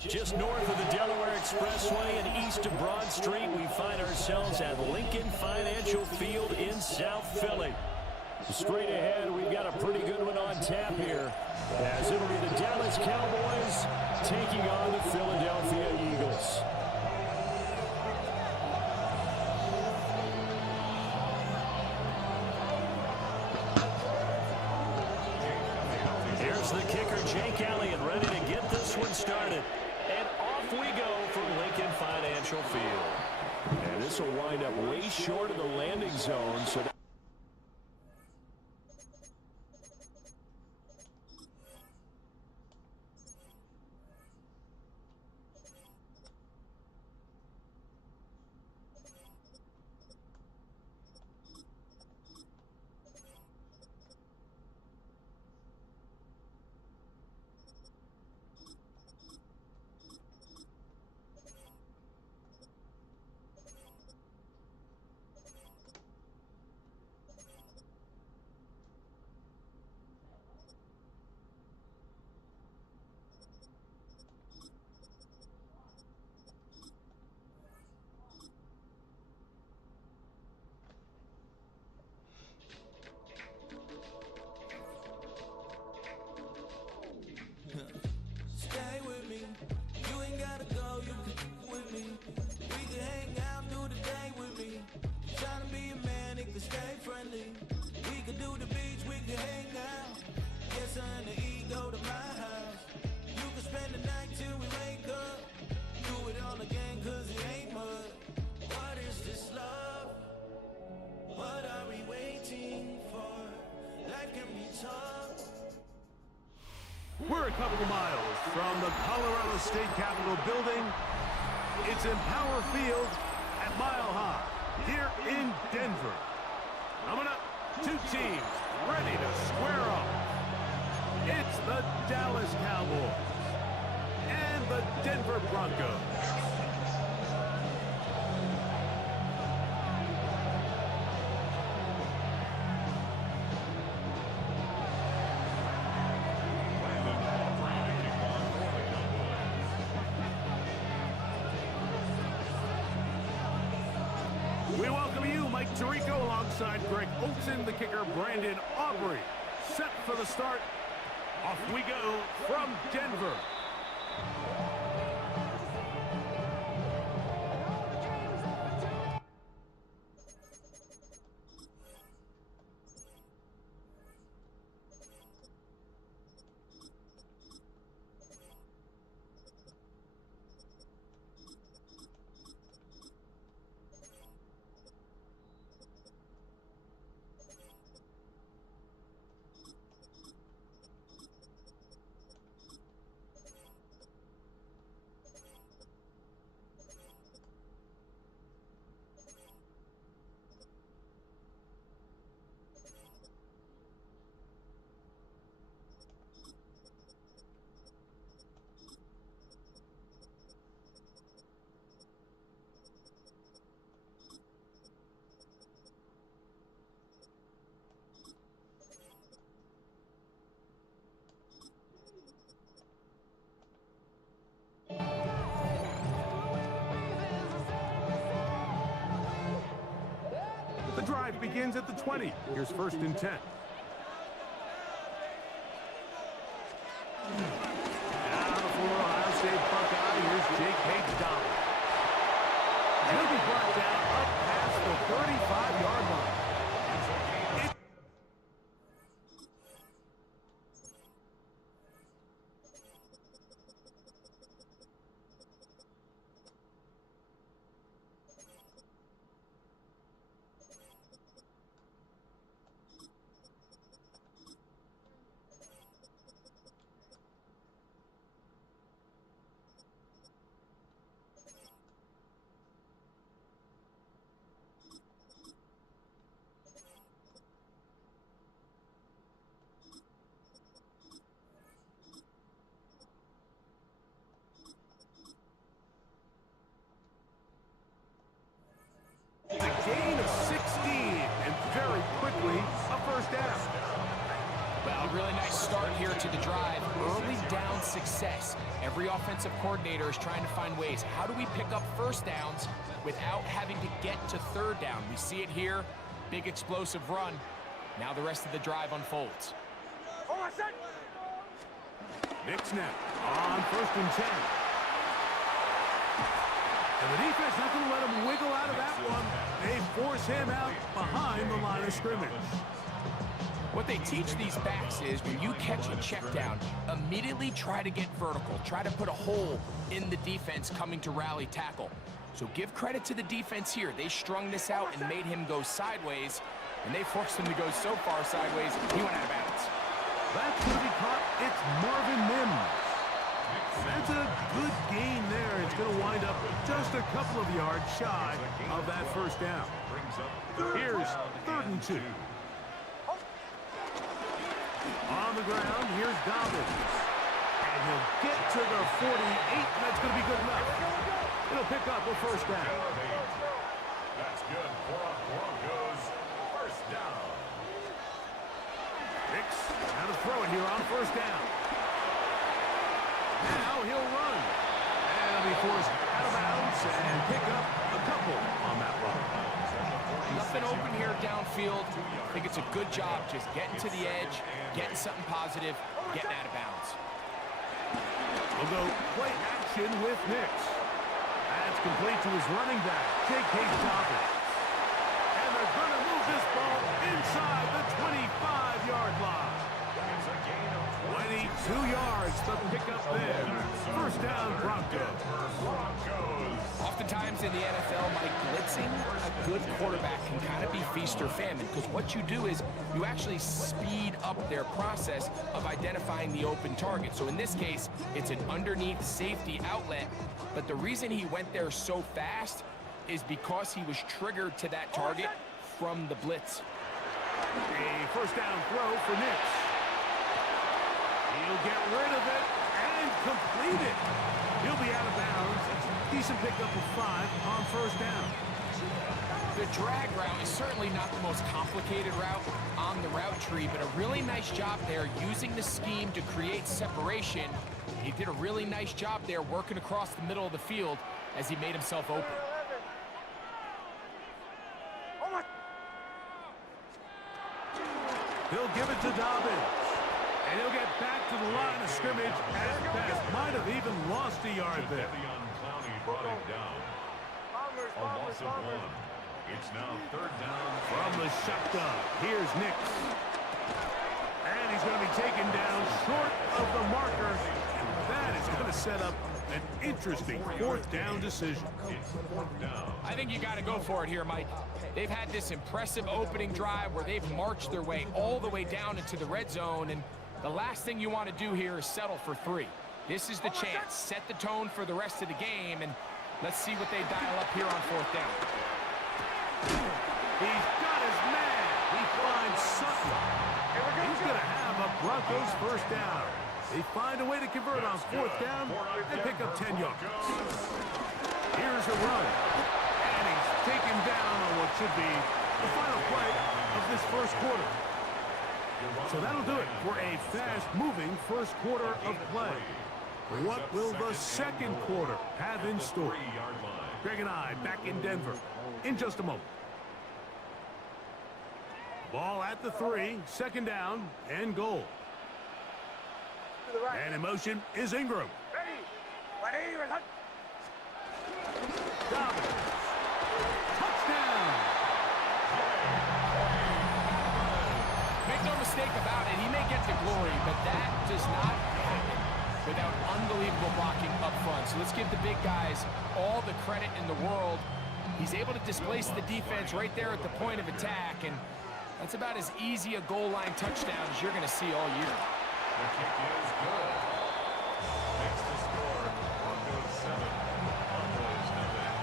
Just north of the Delaware Expressway and east of Broad Street, we find ourselves at Lincoln Financial Field in South Philly. Straight ahead, we've got a pretty good one on tap here, as it'll be the Dallas Cowboys taking on the Philadelphia Eagles. Here's the kicker, Jake Elliott, ready to get this one started. And off we go from Lincoln Financial Field. And this will wind up way short of the landing zone, so we're a couple of miles from the Colorado State Capitol building. It's in Power Field at Mile High here in Denver. Coming up, two teams ready to square off. It's the Dallas Cowboys and the Denver Broncos. We welcome you, Mike Tirico, alongside Greg Olson, the kicker, Brandon Aubrey. Set for the start. Off we go from Denver. The drive begins at the 20. Here's 1st and 10. Now for Ohio State Buckeye, here's Jake Hayes-Dobbins. He'll be brought down up past the 35-yard line. A gain of 16, and very quickly, a first down. Well, a really nice start here to the drive. Early down success. Every offensive coordinator is trying to find ways. How do we pick up first downs without having to get to third down? We see it here, big explosive run. Now the rest of the drive unfolds. Nick snap on 1st and 10. And the defense not going to let him wiggle out of that one. They force him out behind the line of scrimmage. What they teach these backs is when you catch a check down, immediately try to get vertical. Try to put a hole in the defense coming to rally tackle. So give credit to the defense here. They strung this out and made him go sideways, and they forced him to go so far sideways, he went out of bounds. That's going to be caught. It's Marvin Mims. That's a good gain there. It's going to wind up just a couple of yards shy of that first down. Here's 3rd and 2. On the ground, here's Dobbins. And he'll get to the 48, and that's going to be good enough. It'll pick up a first down. That's good for a Broncos first down. Hicks, now to throw it here on first down. Now he'll run. And he'll be forced out of bounds and pick up a couple on that run. Nothing open here downfield. I think it's a good job just getting to the edge, getting something positive, getting out of bounds. We'll go play action with Nicks. That's complete to his running back, J.K. Dobbins. And they're going to move this ball inside the 25-yard line. 22 yards to pick up there. First down, Broncos. Oftentimes in the NFL, Mike, blitzing a good quarterback can kind of be feast or famine, because what you do is you actually speed up their process of identifying the open target. So in this case, it's an underneath safety outlet, but the reason he went there so fast is because he was triggered to that target from the blitz. A first down throw for Nicks. He'll get rid of it and complete it. He'll be out of bounds. Decent pickup of 5 on first down. The drag route is certainly not the most complicated route on the route tree, but a really nice job there using the scheme to create separation. He did a really nice job there working across the middle of the field as he made himself open. He'll give it to Dobbins. And he'll get back to the line of scrimmage at best. Might have even lost a yard there. Brought him down. A loss of 1. It's now 3rd down. From the shotgun, here's Nicks. And he's going to be taken down short of the marker. And that is going to set up an interesting 4th down decision. I think you got to go for it here, Mike. They've had this impressive opening drive where they've marched their way all the way down into the red zone, and the last thing you want to do here is settle for 3. This is the chance. Set the tone for the rest of the game, and let's see what they dial up here on 4th down. He's got his man. He finds something. He's going to have a Broncos first down. They find a way to convert on 4th down and pick up 10 yards. Here's a run. And he's taken down on what should be the final play of this first quarter. So that'll do it for a fast-moving first quarter of play. What will the second quarter have in store? Greg and I back in Denver in just a moment. Ball at the 3, 2nd down and goal. And in motion is Ingram. Dobbins. Touchdown. Make no mistake about it, he may get the glory, but that does not happen without unbelievable blocking up front. So let's give the big guys all the credit in the world. He's able to displace the defense right there at the point of attack, and that's about as easy a goal line touchdown as you're going to see all year. The kick is good. Makes the score. Broncos 7. Broncos nothing.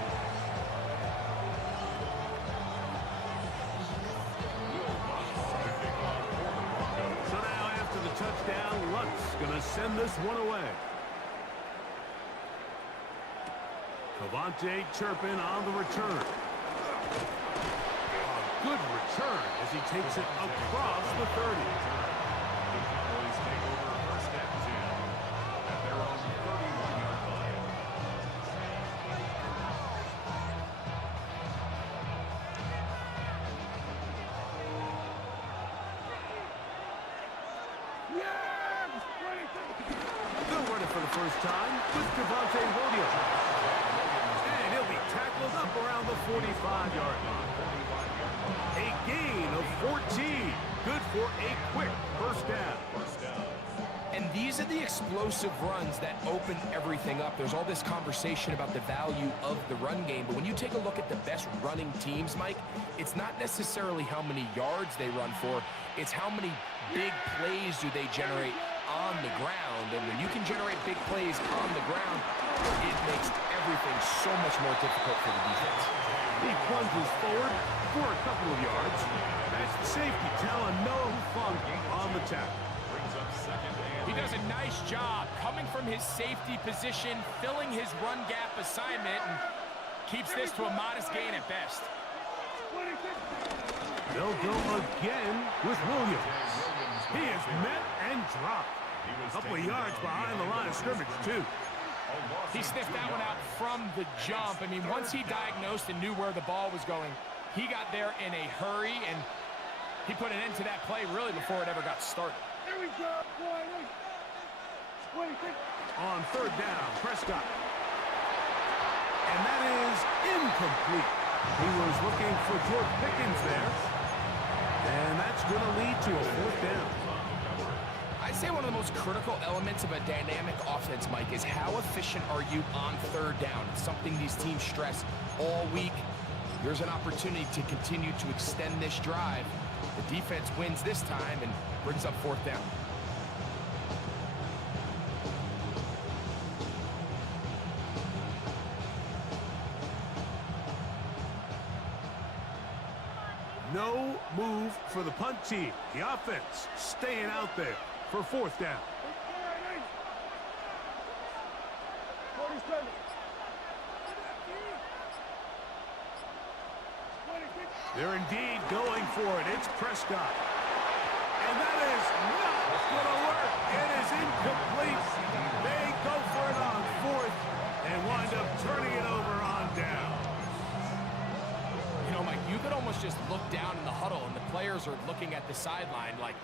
So now after the touchdown, Luck's going to send this one away. Cavante Turpin on the return. A good return as he takes it across the 30. The Cowboys take over 1st and 10. first time with Williams. And he'll be tackled up around the 45-yard line. A gain of 14. Good for a quick first down. And these are the explosive runs that open everything up. There's all this conversation about the value of the run game, but when you take a look at the best running teams, Mike, it's not necessarily how many yards they run for, it's how many big plays do they generate on the ground. And when you can generate big plays on the ground, it makes everything so much more difficult for the defense. He plunges forward for a couple of yards. That's the safety telling no funk on the tackle. He does a nice job coming from his safety position, filling his run gap assignment, and keeps this to a modest gain at best. They'll go again with Williams. He is met and dropped. A couple of yards behind the line of scrimmage, too. He sniffed that one out from the jump. I mean, once he diagnosed and knew where the ball was going, he got there in a hurry, and he put an end to that play really before it ever got started. Here we go. On third down, Prescott. And that is incomplete. He was looking for George Pickens there. And that's going to lead to a fourth down. I'd say one of the most critical elements of a dynamic offense, Mike, is how efficient are you on third down. It's something these teams stress all week. Here's an opportunity to continue to extend this drive. The defense wins this time and brings up fourth down. No move for the punt team. The offense staying out there for fourth down. They're indeed going for it. It's Prescott. And that is not going to work. It is incomplete. They go for it on fourth and wind up turning it over on down. You know, Mike, you could almost just look down in the huddle, and the players are looking at the sideline like,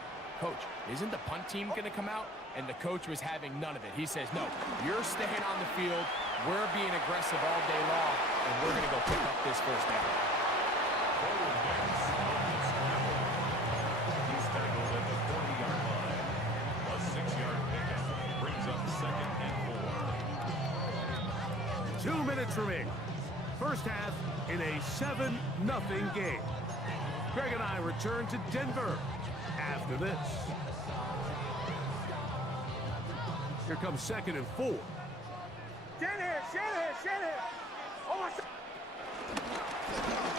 Coach, isn't the punt team going to come out? And the coach was having none of it. He says, no, you're staying on the field. We're being aggressive all day long, and we're going to go pick up this first down. He's tackled at the 40-yard line. A 6-yard pickup brings up second and 4. 2 minutes remaining. First half in a 7-0 game. Greg and I return to Denver after this. Here comes second and 4. Shanahan.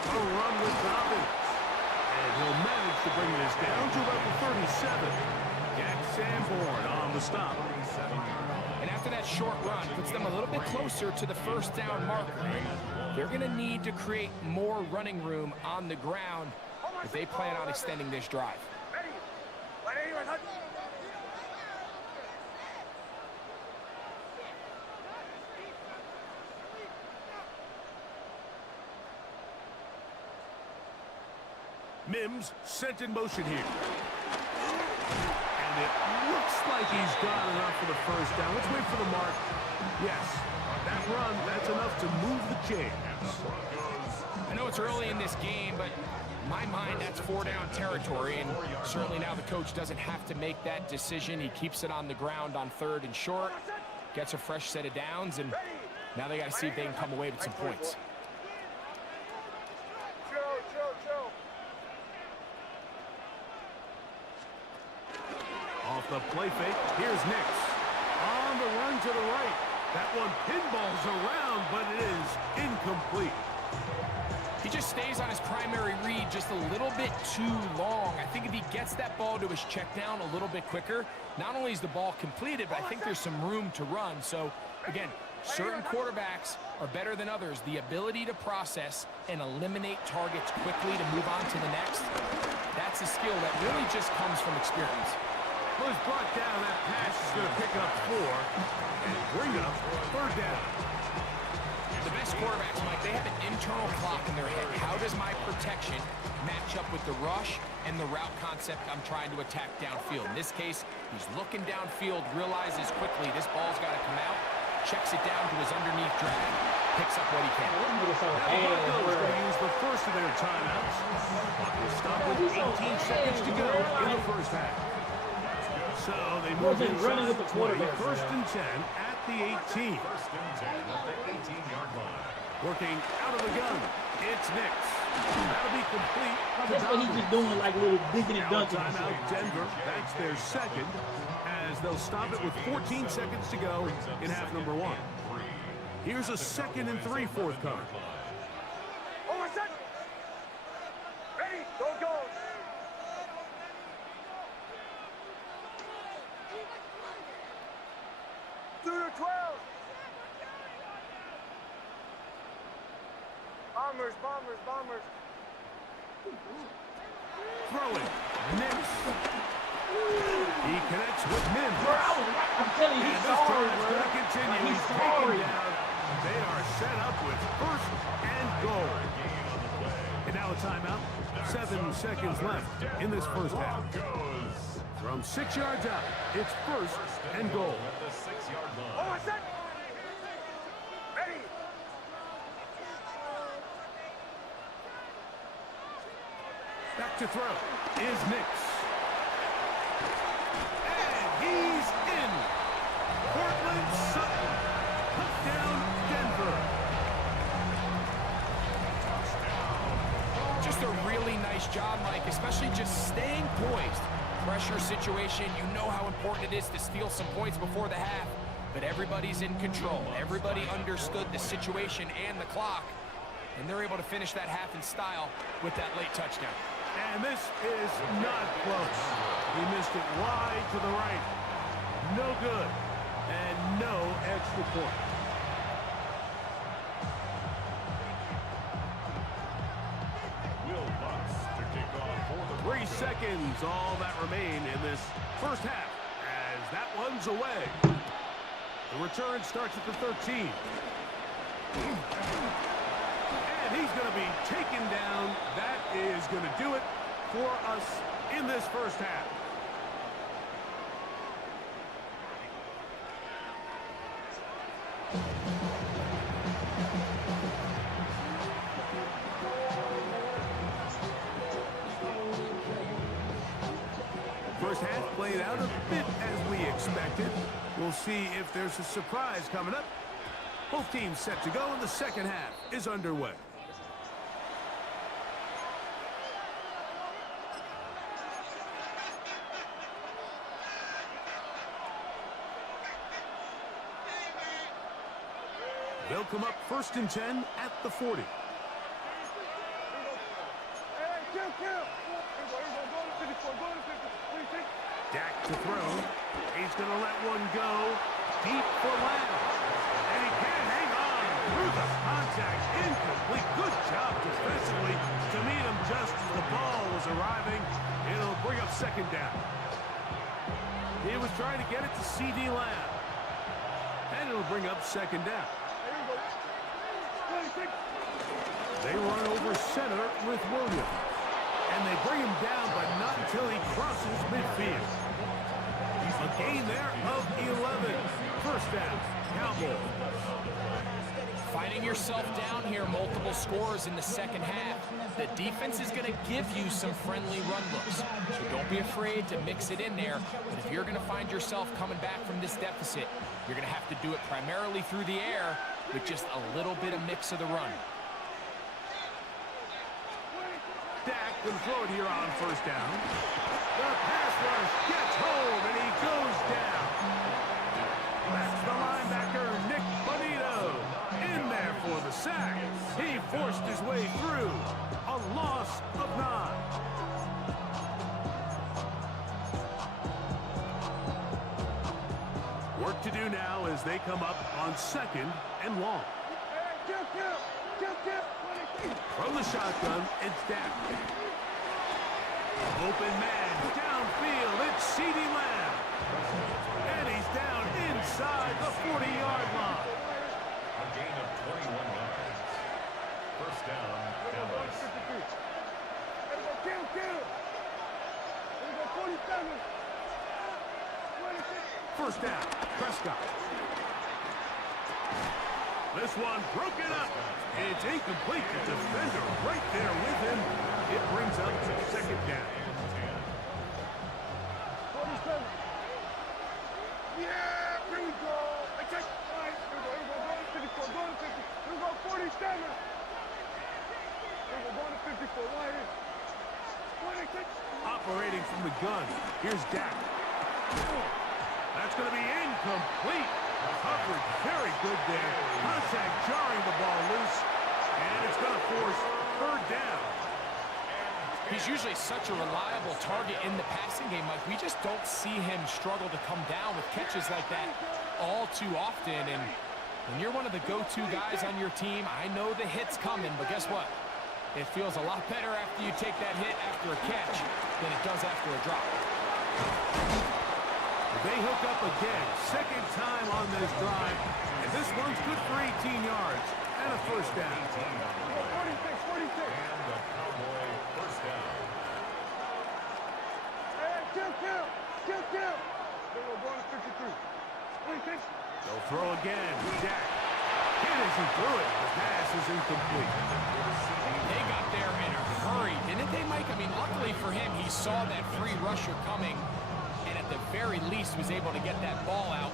A run with Dobbins. And he'll manage to bring this down to about the 37. Jack Sanborn on the stop. And after that short run, puts them a little bit closer to the first down marker. They're going to need to create more running room on the ground if they plan on extending this drive. Mims sent in motion here. And it looks like he's got enough for the first down. Let's wait for the mark. Yes, that run, that's enough to move the chains. I know it's early in this game, but in my mind, that's 4-down territory, and certainly now the coach doesn't have to make that decision. He keeps it on the ground on third and short, gets a fresh set of downs, and now they got to see if they can come away with some points. Off the play fake, here's Nix. On the run to the right. That one pinballs around, but it is incomplete. He just stays on his primary read just a little bit too long. I think if he gets that ball to his check down a little bit quicker, not only is the ball completed, but I think there's some room to run. So, again, certain quarterbacks are better than others. The ability to process and eliminate targets quickly to move on to the next, that's a skill that really just comes from experience. Was brought down. That pass is going to pick up 4 and bring up third down. The best quarterbacks, Mike, they have an internal clock in their head. How does my protection match up with the rush and the route concept I'm trying to attack downfield? In this case, he's looking downfield, realizes quickly this ball's got to come out, checks it down to his underneath drag, picks up what he can. Now the Broncos going to use the first of their timeouts. Clock will stop with 18 seconds to go in the first half. So they move running with the inside 20, quarterback. first and 10 at the 18. First and 10 at the 18-yard line. Working out of the gun, it's Nix. That'll be complete. That's what he's just doing, like little digging and Now a dunking. timeout, Denver. That's their second, as they'll stop it with 14 seconds to go in half number one. Here's a 2nd and 3 forthcoming. Over set. Ready, go, go. Through the 12. Bombers, bombers, bombers. Throwing, Nix. He connects with Mims. Bro, I'm telling you, And he's this sorry, drive is bro. going to continue. He's He's sorry. taken down. They are set up with first and goal. And now a timeout. 7 seconds left in this first half. From 6 yards out, it's first and goal. At the 6-yard line. Over set. Ready. Back to throw is Nix. And he's in. Portland Sutton. Touchdown, Denver. Just a really nice job, Mike, especially just staying poised. Pressure situation, you know how important it is to steal some points before the half, but everybody's in control. Everybody understood the situation and the clock, and they're able to finish that half in style with that late touchdown. And this is not close. He missed it wide to the right. No good. And no extra point. Will Butts to kick off for the 3 seconds, all that remain in this first half, as that one's away. The return starts at the 13. And he's going to be taken down. That is going to do it for us in this first half. First half played out a bit as we expected. We'll see if there's a surprise coming up. Both teams set to go, and the second half is underway. They'll come up first and 10 at the 40. Hey, kill. Here you go, go to 54, go to 50. What do you think? Dak to throw. He's going to let one go deep for Lamb. And he can't hang on through the contact. Incomplete. Good job defensively to meet him just as the ball was arriving. It'll bring up second down. He was trying to get it to C.D. Lamb. And it'll bring up second down. Here you go. 26. They run over center with Williams. And they bring him down, but not until he crosses midfield. A gain there of 11. First down, Cowboys. Finding yourself down here, multiple scores in the second half. The defense is going to give you some friendly run looks, so don't be afraid to mix it in there. But if you're going to find yourself coming back from this deficit, you're going to have to do it primarily through the air with just a little bit of mix of the run. Dak can throw it here on first down. The pass rush gets home, and he goes down. That's the linebacker, Nick Bonito, in there for the sack. He forced his way through. A loss of 9. Work to do now as they come up on second and long. Hey, kill. 26. From the shotgun, it's Dak. Open man, downfield, it's C.D. Lamb. And he's down inside the 40-yard line. a gain of 21 yards. first down. Prescott. This one broken up. It's incomplete. The defender right there with him. It brings up second down. 47. Yeah, here we go. I take right. Here we go. Go to 54. Go to 50. Here we go. 47. Here we go. Going to 54. Right here. 26. Operating from the gun. Here's Dak. That's going to be incomplete. Coverage very good there. Contact jarring the ball loose. And it's going to force third down. He's usually such a reliable target in the passing game, Mike. We just don't see him struggle to come down with catches like that all too often. And when you're one of the go-to guys on your team, I know the hit's coming, but guess what? It feels a lot better after you take that hit after a catch than it does after a drop. They hook up again. Second time on this drive. And this one's good for 18 yards and a first down. 46. And the Cowboy first down. Hey, kill. Here we go. Going to 53. 26. They'll throw again. Dak. Hit as he threw it. The pass is incomplete. They got there in a hurry, didn't they, Mike? I mean, luckily for him, he saw that free rusher coming, and at the very least was able to get that ball out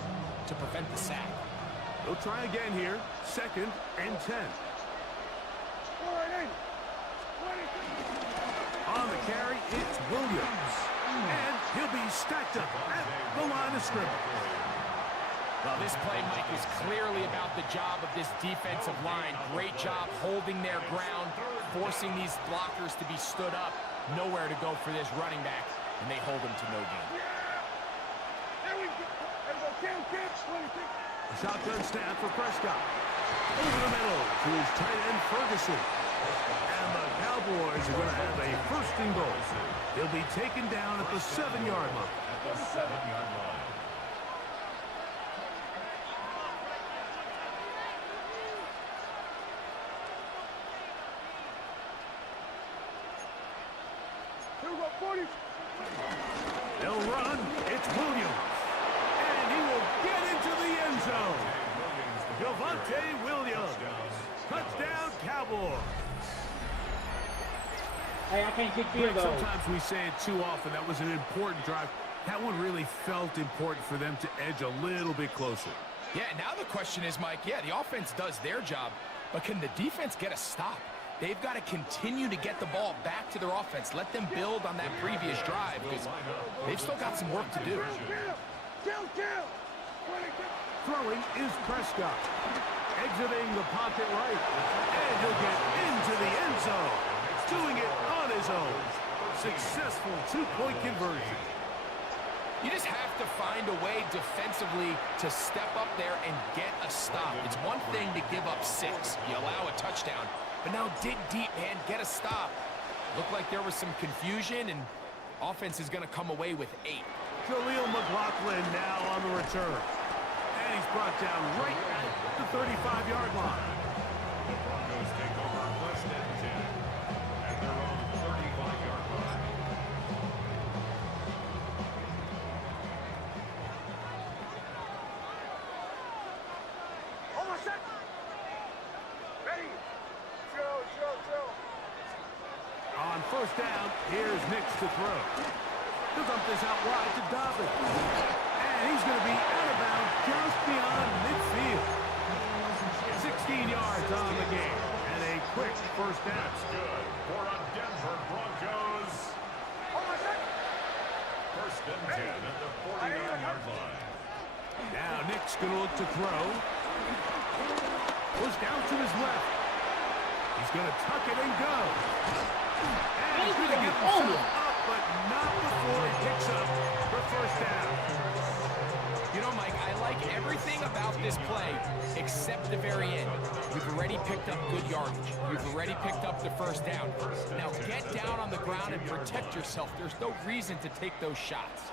to prevent the sack. They'll try again here. Second and 10. 48. 26. On the carry, it's Williams. And he'll be stacked up at the line of scrimmage. Well, this play, Mike, is clearly about the job of this defensive line. Great job holding their ground, forcing these blockers to be stood up. Nowhere to go for this running back, and they hold him to no gain. There we go. Kill. 26. A shotgun snap for Prescott. Over the middle to his tight end, Ferguson. And the Cowboys are going to have a first and goal. He'll be taken down at the 7-yard line. At the 7-yard line. Here we go. 40. They'll run. It's Williams. And he will get into the end zone. Javonte Williams. Touchdown, Cowboys. Hey, I can't kick field goals. Sometimes we say it too often. That was an important drive. That one really felt important for them to edge a little bit closer. Yeah, now the question is, Mike, yeah, the offense does their job, but can the defense get a stop? They've got to continue to get the ball back to their offense. Let them build on that previous drive because they've still got some work to do. Kill. 26. Throwing is Prescott. Exiting the pocket right. And he'll get into the end zone. Doing it on his own. Successful two-point conversion. You just have to find a way defensively to step up there and get a stop. It's one thing to give up 6. You allow a touchdown. But now dig deep, man. Get a stop. Looked like there was some confusion, and offense is going to come away with 8. Jaleel McLaughlin now on the return. And he's brought down right at the 35-yard line. The Broncos take over first and 10 at their own 35-yard line. On my set. Ready. Chill. On first down, here's Nix to throw. He'll dump this out wide to Dobbins. And he's going to be out of bounds just beyond midfield. 16 yards on the game. And a quick first down. That's good for a Denver Broncos. On my set. First and 10 at the 49-yard line. Now Nick's going to look to throw. Goes down to his left. He's going to tuck it and go. And he's going to get himself up, but not before he picks up the first down. You know, Mike, I like everything about this play except the very end. You've already picked up good yardage. You've already picked up the first down. Now get down on the ground and protect yourself. There's no reason to take those shots.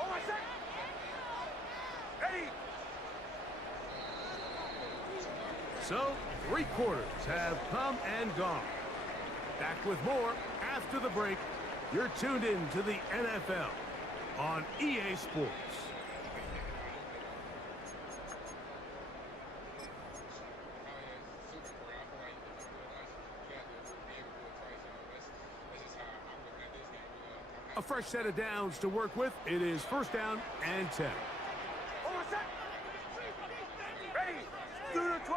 On my set. Ready. So, 3 quarters have come and gone. Back with more after the break. You're tuned in to the NFL on EA Sports. A fresh set of downs to work with. It is first down and 10. Almost set. Ready. Through the 12.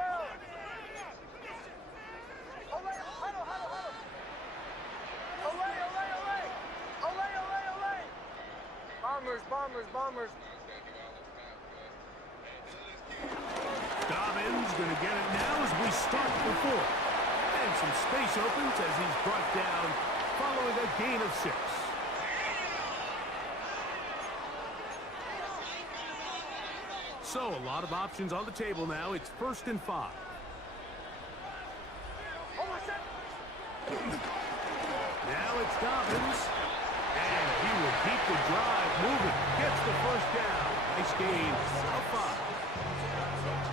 Olay, huddle, huddle, huddle. Olay, olay, olay. Olay, olay, olay. Bombers, bombers, bombers. Dobbins going to get it now as we start the fourth. And some space opens as he's brought down following a gain of 6. So a lot of options on the table now. It's first and 5. Almost set. Now it's Dobbins. And he will keep the drive moving. Gets the first down. Nice gain of 5.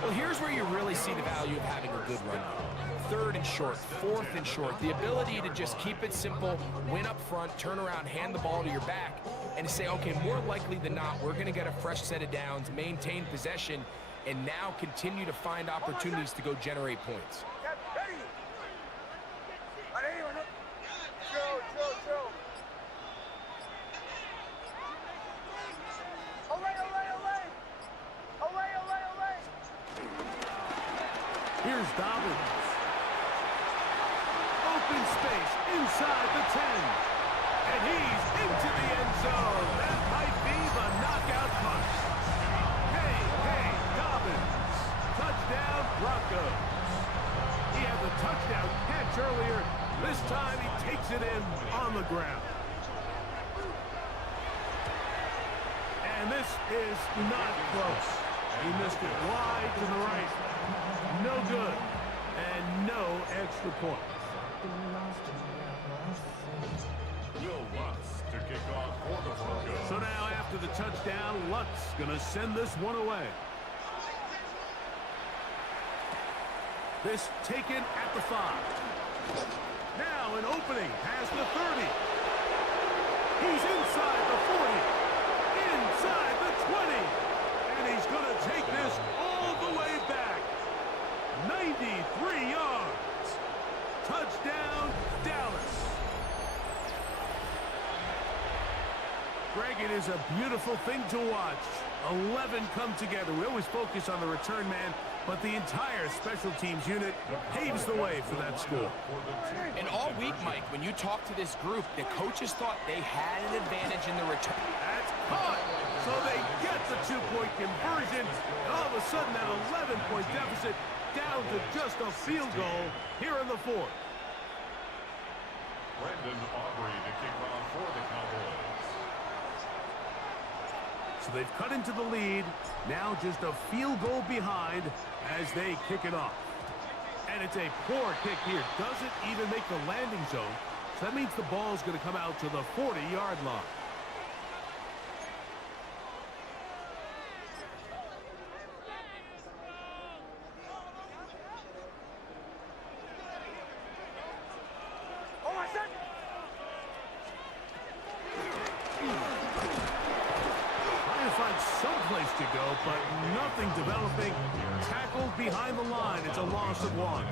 Well, here's where you really see the value of having a good run. Third and short, fourth and short. The ability to just keep it simple, win up front, turn around, hand the ball to your back, and say, okay, more likely than not, we're going to get a fresh set of downs, maintain possession, and now continue to find opportunities to go generate points. Get ready. Ready. Chill, chill, chill. Olay, olay, olay. Olay, olay, olay. Here's Dobbins. Open space inside the 10. And he's into the end zone. That might be the knockout punch. Hey, Dobbins. Touchdown, Broncos. He had the touchdown catch earlier. This time he takes it in on the ground. And this is not close. He missed it wide to the right. No good. And no extra point. Will Lutz to kick off for the Broncos. So now after the touchdown, Lutz gonna send this one away. This taken at the 5. Now an opening past the 30. He's inside the 40. Inside the 20. And he's gonna take this all the way back. 93 yards. Touchdown, Dallas. Greg, it is a beautiful thing to watch. 11 come together. We always focus on the return man, but the entire special teams unit paves the way for that score. And all week, Mike, when you talk to this group, the coaches thought they had an advantage in the return. That's caught. So they get the 2-point conversion. And all of a sudden, that 11-point deficit down to just a field goal here in the fourth. Brandon Aubrey to kick off for the Cowboys. So they've cut into the lead. Now just a field goal behind as they kick it off. And it's a poor kick here. Doesn't even make the landing zone. So that means the ball's going to come out to the 40-yard line. Almost set. Trying to find some place to go, but nothing developing. Tackled behind the line. It's a loss of 1.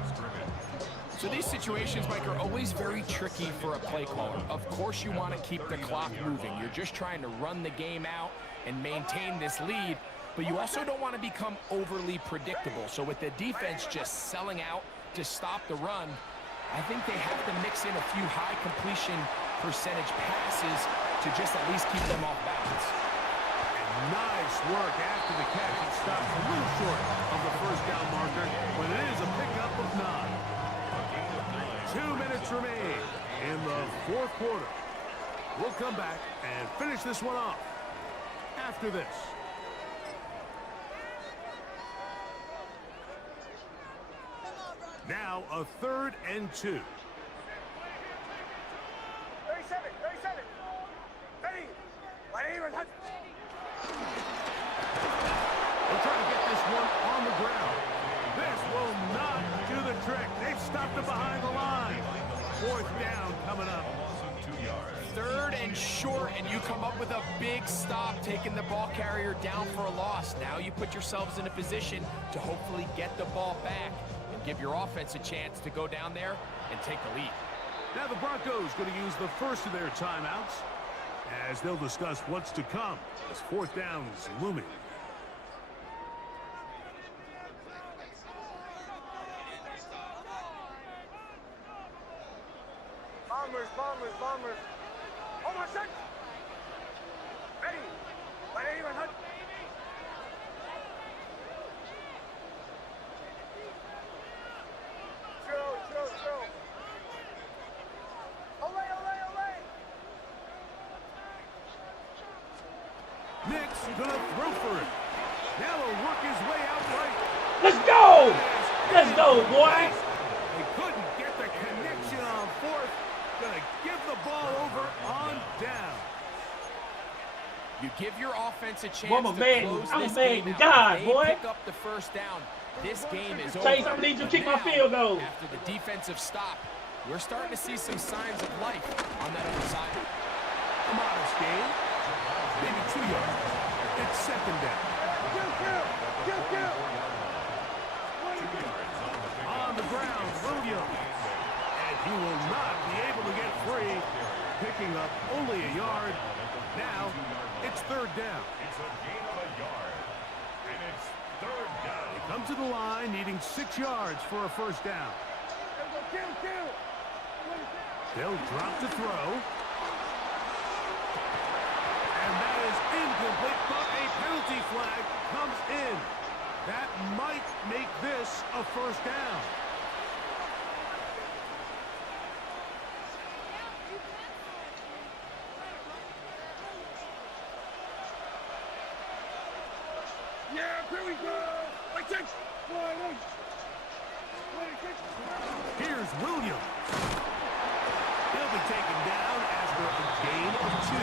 So these situations, Mike, are always very tricky for a play caller. Of course you want to keep the clock moving. You're just trying to run the game out and maintain this lead, but you also don't want to become overly predictable. So with the defense just selling out to stop the run, I think they have to mix in a few high completion percentage passes to just at least keep them off balance. Nice work after the catch. It stops a little short of the first down marker, but it is a pickup of 9. 2 minutes remain in the fourth quarter. We'll come back and finish this one off after this. Now a 3rd and 2. 37, 37. Ready. Ready. They'll try to get this one on the ground. This will not do the trick. They've stopped it behind the line. 4th down coming up. 3rd and short, and you come up with a big stop, taking the ball carrier down for a loss. Now you put yourselves in a position to hopefully get the ball back and give your offense a chance to go down there and take the lead. Now the Broncos going to use the first of their timeouts. as they'll discuss what's to come as fourth down is looming. Bombers, bombers, bombers. Oh my God! Ready? Ready, man. Chill. Olay. Nick's gonna throw for it. Now he'll work his way out right. Let's go! Let's go, boy! They couldn't get the connection on fourth. Gonna give the ball over on down. You give your offense a chance Well, I'm a to man. close I'm a this man. game out. God, They boy. pick up the first down. This game is over. Chase, I'm gonna need you to kick my Now, field goal. After the defensive stop, we're starting to see some signs of life on that other side. A modest gain. Maybe 2 yards. It's second down. Kill. On the ground, Williams. And he will not be able to get free. Picking up only a yard. Now, it's third down. It's a gain of a yard. And it's third down. They come to the line needing 6 yards for a first down. Kill. They'll drop to throw. And that is incomplete, but a penalty flag comes in. That might make this a first down. Yeah, here we go. Here's Williams. He'll be taken down after a gain of 2.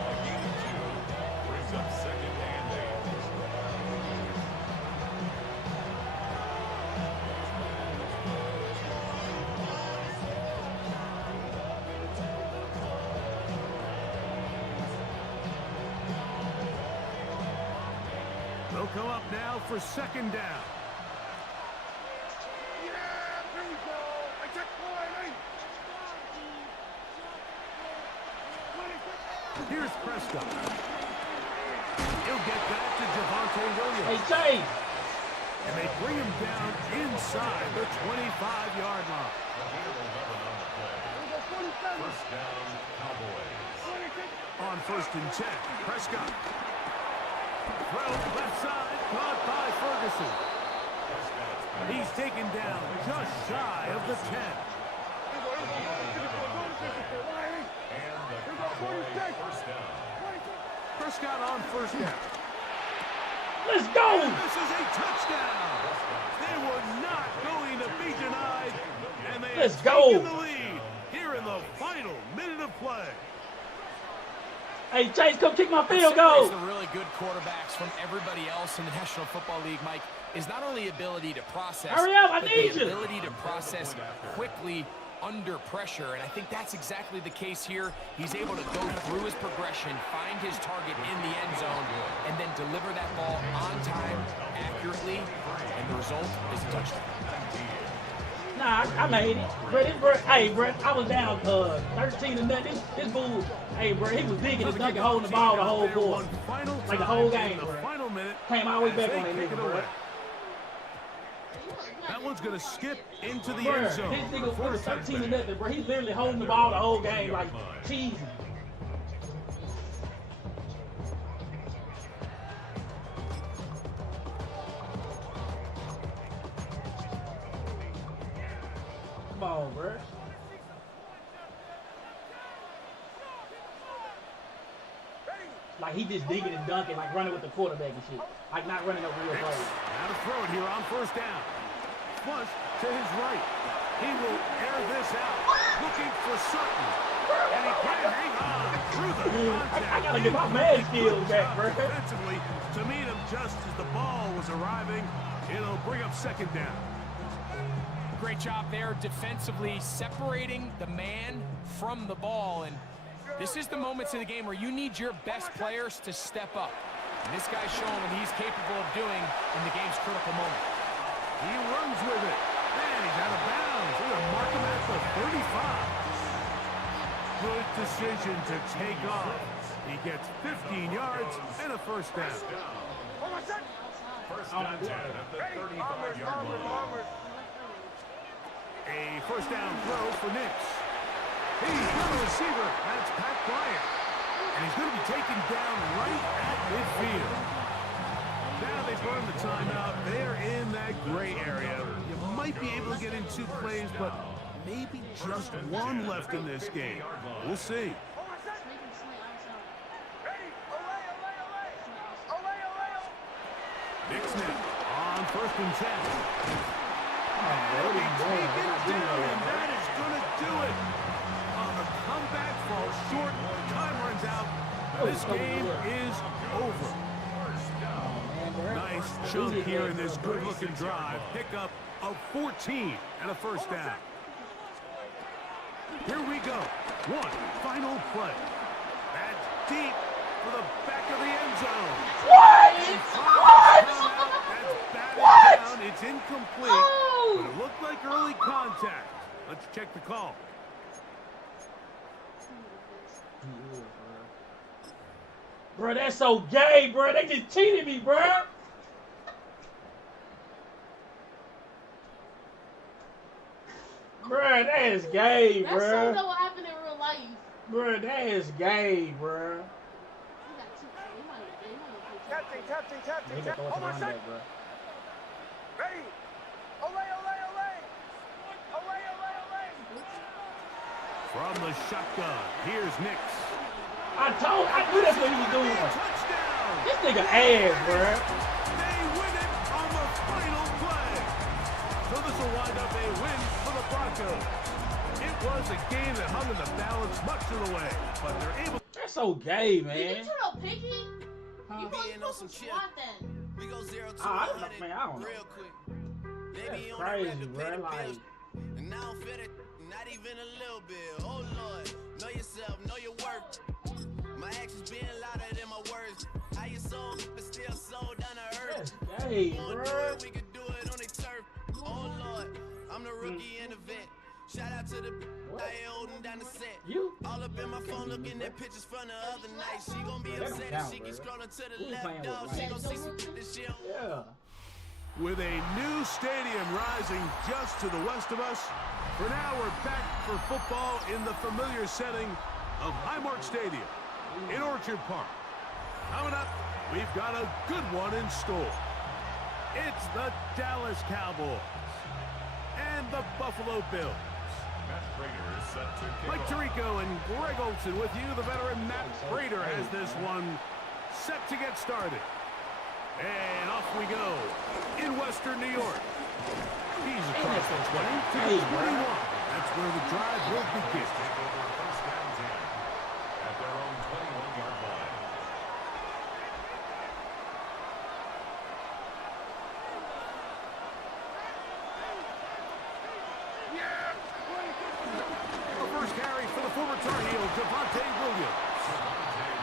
A gain of 2 brings up second and 8. They'll come up now for second down. Here's Prescott. He'll get that to Javonte Hey, Williams. Chase! And they bring him down inside the 25-yard line. First down, Cowboys. On first and 10, Prescott. Throw left side, caught by Ferguson. He's taken down just shy of the 10. And the Cowboys first down. Prescott on first down. Let's go! This is a touchdown. They were not going to be denied, and they Let's have go. taken the lead here in the final minute of play. Hey, Chase, come kick my What field separates goal! the really good quarterbacks from everybody else in the National Football League, Mike, is not only ability to process, Hurry up, I but need the you. ability to process quickly under pressure. And I think that's exactly the case here. He's able to go through his progression, find his target in the end zone, and then deliver that ball on time, accurately, and the result is a touchdown. Nah, I made it. Hey, Brett, I was down 13 to nothing. This fool, hey, bro, he was digging and dunking, holding the ball the whole quarter. Like the whole game, bro. Came all the way back on that nigga, bro. That one's going to skip into the Bro, end this zone. nigga was 13 to nothing, bro. He's literally holding the ball the whole game like cheesy. Come on, bro. Like he just digging and dunking, like running with the quarterback and shit. Like not running up real plays. Now to throw it here on first down. Flush to his right. He will air this out. Looking for Sutton. And he can hang on through the contact. I gotta get my man skills back, bro. Defensively to meet him just as the ball was arriving. It'll bring up second down. Great job there defensively, separating the man from the ball. And this is the moments of the game where you need your best players to step up. And this guy's showing what he's capable of doing in the game's critical moment. He runs with it. And he's out of bounds. We're going to mark him at the 35. Good decision to take off. He gets 15 yards and a first down. First down 10 at the 35-yard line. A first down throw for Nix. He's got a receiver. That's Pat Bryant. And he's going to be taken down right at midfield. Now they burn the timeout. They're in that gray area. You might be able to get in 2 plays, but maybe just 1 left in this game. We'll see. Nixon on first and 10. They'll be taken down, and that is going to do it. The comeback falls short. Time runs out. This game is over. Nice chunk here in this good-looking drive. Pickup of 14 and a first down. Here we go. One final play. That's deep for the back of the end zone. What? That's batted down. It's incomplete. But it looked like early contact. Let's check the call. Bro, that's so gay, bro. They just cheated me, bro. Bro, that is gay, That's bro. something that will happen in real life. Bro, that is gay, bro. He got 2 Captain. He got to throw it to running back, bro. Ready. Olay. From the shotgun, here's Nix. I knew that's what he was doing. Touchdown! This nigga ass, bro. They win it on the final play. So this will wind up a win for the Broncos. It was a game that hung in the balance much of the way, but they're able. That's so gay, Did man. you turn up picky? Huh? You supposed to squat then. We go 0 to I don't 100 know, man. I don't know. real quick. That's They be on crazy, the bro. record, pay the Like, bills, and I don't feel it, not even a little bit. Oh Lord, know yourself, know your worth. My actions being louder than my words. How you soul, but still sold down to earth. that's gay, Wanna bro. do it, we could do it on the turf. Oh Lord, I'm the rookie and the vet. Shout out to the I holding down the set. You? All up in my phone looking at pictures from the other night. She gon' be That don't upset count, if she keep bro. scrolling to Who the you playing left, dog. with, She like? gon' see some this shit. Yeah. With a new stadium rising just to the west of us, for now we're back for football in the familiar setting of Highmark Stadium in Orchard Park. Coming up, we've got a good one in store. It's the Dallas Cowboys and the Buffalo Bills. Matt Prater is set to kick Mike off. Tirico and Greg Olson with you. The veteran Matt Prater has this one set to get started. And off we go in Western New York. He's across the 20 to the 21. That's where the drive will begin. Take over first down 10 at their own 21-yard line. The first carry for the former Tar Heel, Javonte Williams.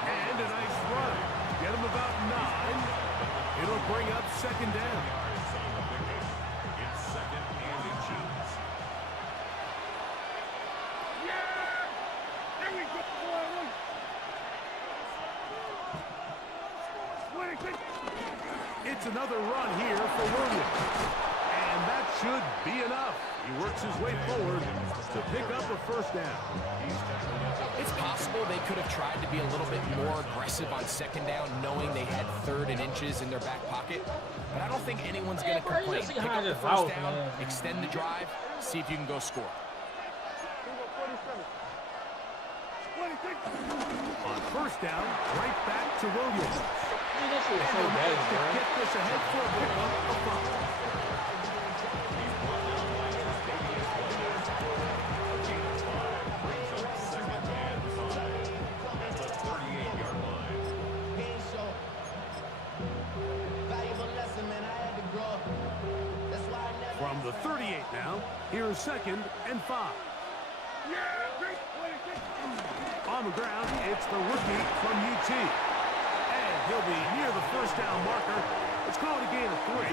And a nice run. Get him about 9. It'll bring up second down. Yards on the pickup. It's second and inches. It's another run here for Williams. And that should be enough. He works his way forward to pick up a first down. It's possible they could have tried to be a little bit more aggressive on second down, knowing they had 3rd and inches in their back pocket. But I don't think anyone's going to Yeah, bro, you complain. see Pick how up the this first out, down, man. extend the drive, see if you can go score. On first down, right back to Williams. Man, that shit is so And gay, to bro. get this ahead for a pickup, a fumble. He's brought down by his previous players. Gain of 5 brings up second and 5 at the 38-yard line. From the 38 now, here's second and 5. On the ground, it's the rookie from UT. And he'll be near the first down marker. Let's call it a gain of 3.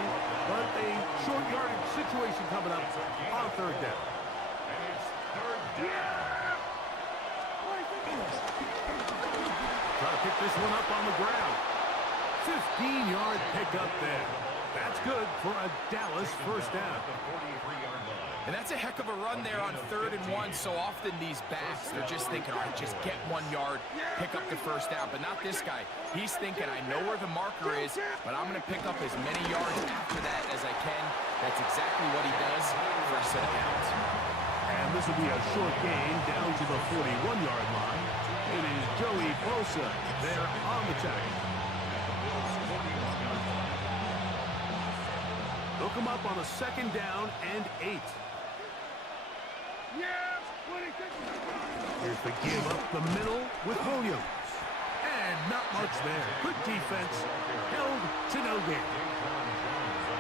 But a short yardage situation coming up on third down. And it's third down. Try to pick this one up on the ground. 15-yard pickup there. That's good for a Dallas first down. The 43-yard line. And that's a heck of a run there on 3rd and 1. So often these backs, they're just thinking, all right, just get 1 yard, pick up the first down. But not this guy. He's thinking, I know where the marker is, but I'm going to pick up as many yards after that as I can. That's exactly what he does for a set of downs. And this will be a short gain down to the 41-yard line. It is Joey Bosa there on the tackle. They'll come up on a 2nd down and 8. Here's the give up the middle with Williams. And not much there. Good defense. Held to no gain.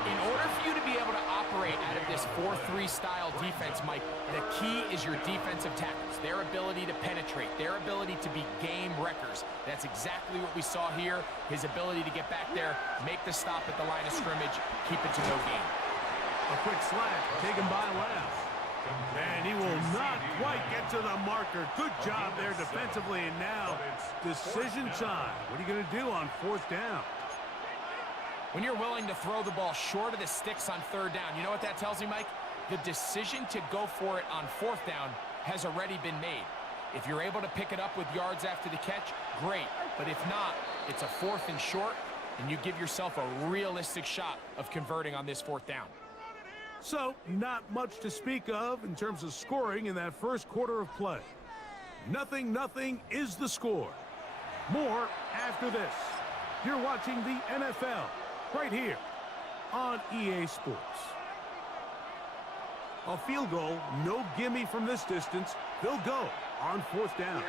In order for you to be able to operate out of this 4-3 style defense, Mike, the key is your defensive tackles, their ability to penetrate, their ability to be game wreckers. That's exactly what we saw here, his ability to get back there, make the stop at the line of scrimmage, keep it to no gain. A quick slack taken by Last. And he will not quite get to the marker. Good job there defensively, and now decision time. What are you going to do on 4th down? When you're willing to throw the ball short of the sticks on 3rd down, you know what that tells me, Mike? The decision to go for it on 4th down has already been made. If you're able to pick it up with yards after the catch, great. But if not, it's a 4th and short, and you give yourself a realistic shot of converting on this 4th down. So, not much to speak of in terms of scoring in that first quarter of play. 0-0 is the score. More after this. You're watching the NFL right here on EA Sports. A field goal, no gimme from this distance. They'll go on 4th down.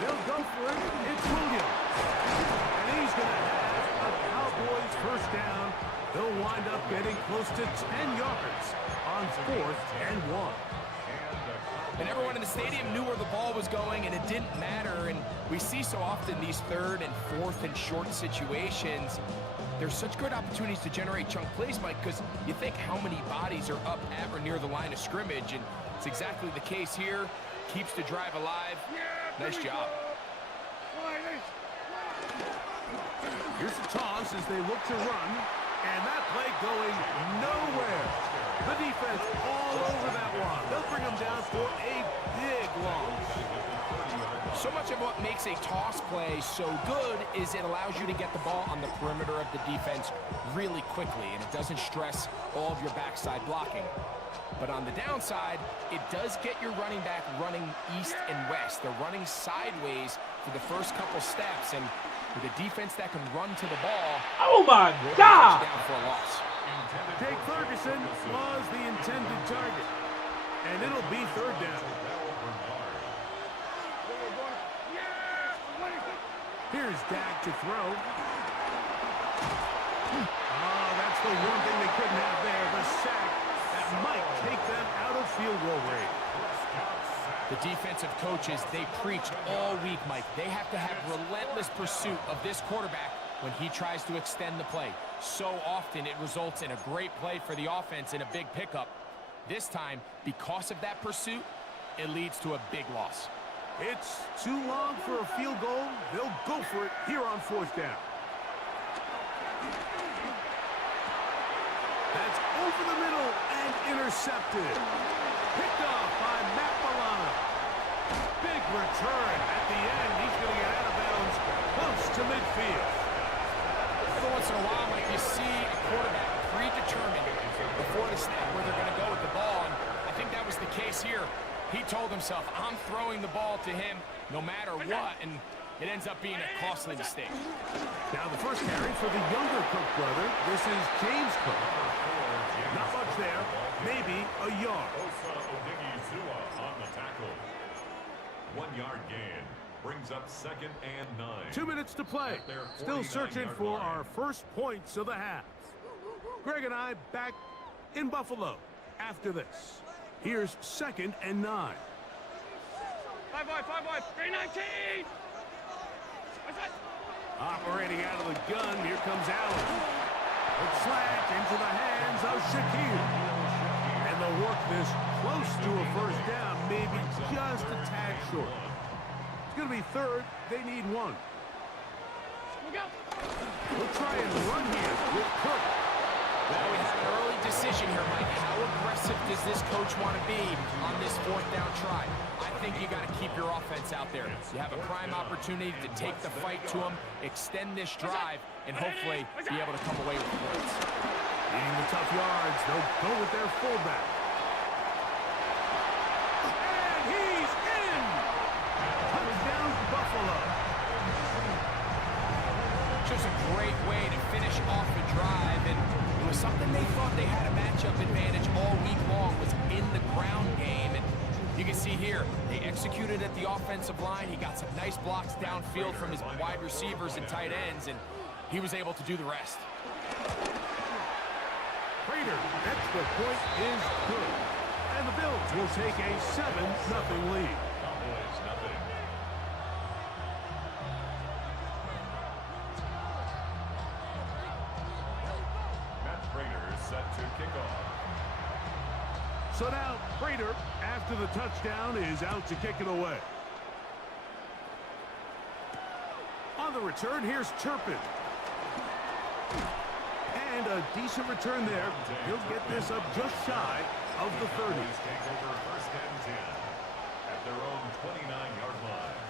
They'll go for it. It's Williams. And he's going to have a Cowboys first down. They'll wind up getting close to 10 yards on 4th and 1. And everyone in the stadium knew where the ball was going, and it didn't matter. And we see so often these 3rd and 4th and short situations, there's such good opportunities to generate chunk plays, Mike, because you think how many bodies are up at or near the line of scrimmage, and it's exactly the case here. Keeps the drive alive. Nice job. Here's the toss as they look to run, and that play going nowhere. The defense all over that one. They'll bring them down for a big loss. So much of what makes a toss play so good is it allows you to get the ball on the perimeter of the defense really quickly, and it doesn't stress all of your backside blocking. But on the downside, it does get your running back running east and west. They're running sideways for the first couple steps, and with a defense that can run to the ball, oh my God! Down for a loss. Jake Ferguson was the intended target, and it'll be 3rd down. Here's Dak to throw. Oh, that's the one thing they couldn't have there, the sack that might take them out of field goal range. The defensive coaches, they preach all week, Mike. They have to have relentless pursuit of this quarterback when he tries to extend the play. So often it results in a great play for the offense and a big pickup. This time, because of that pursuit, it leads to a big loss. It's too long for a field goal. They'll go for it here on 4th down. That's over the middle and intercepted. Picked off by Matt Milano. Big return at the end. He's going to get out of bounds close to midfield. Every once in a while, Mike, you see a quarterback predetermined before the snap where they're going to go with the ball, and I think that was the case here. He told himself, I'm throwing the ball to him no matter what, and it ends up being a costly mistake. Now the first carry for the younger Cook brother. This is James Cook. Not much there, maybe a yard. on the tackle. 1 yard gain brings up 2nd and 9. 2 minutes to play. Still searching for our first points of the half. Greg and I back in Buffalo after this. Here's 2nd and 9. 5 wide, 319. Operating out of the gun, here comes Allen. It's slant into the hands of Shaquille. And they'll work this close to a first down, maybe just a tad short. It's going to be third. They need one. We'll try and run here with Cook. Well, we have an early decision here, Mike. How aggressive does this coach want to be on this fourth down try? I think you got to keep your offense out there. You have a prime opportunity to take the fight to them, extend this drive, and hopefully be able to come away with points. Needing the tough yards, they'll go with their fullback. And he's in! Touchdown, Buffalo. Just a great way to finish off the drive, and it was something they thought they had a matchup advantage all week long, was in the ground game. And you can see here, they executed at the offensive line. He got some nice blocks downfield from his wide receivers and tight ends, and he was able to do the rest. Prater, extra point is good. And the Bills will take a 7-0 lead. Cowboys nothing. Matt Prater is set to kick off. So now, Prater, after the touchdown, is out to kick it away. On the return, here's Turpin. And a decent return there. He'll get this up just shy of the 30. Take over first and 10 at their own 29-yard line.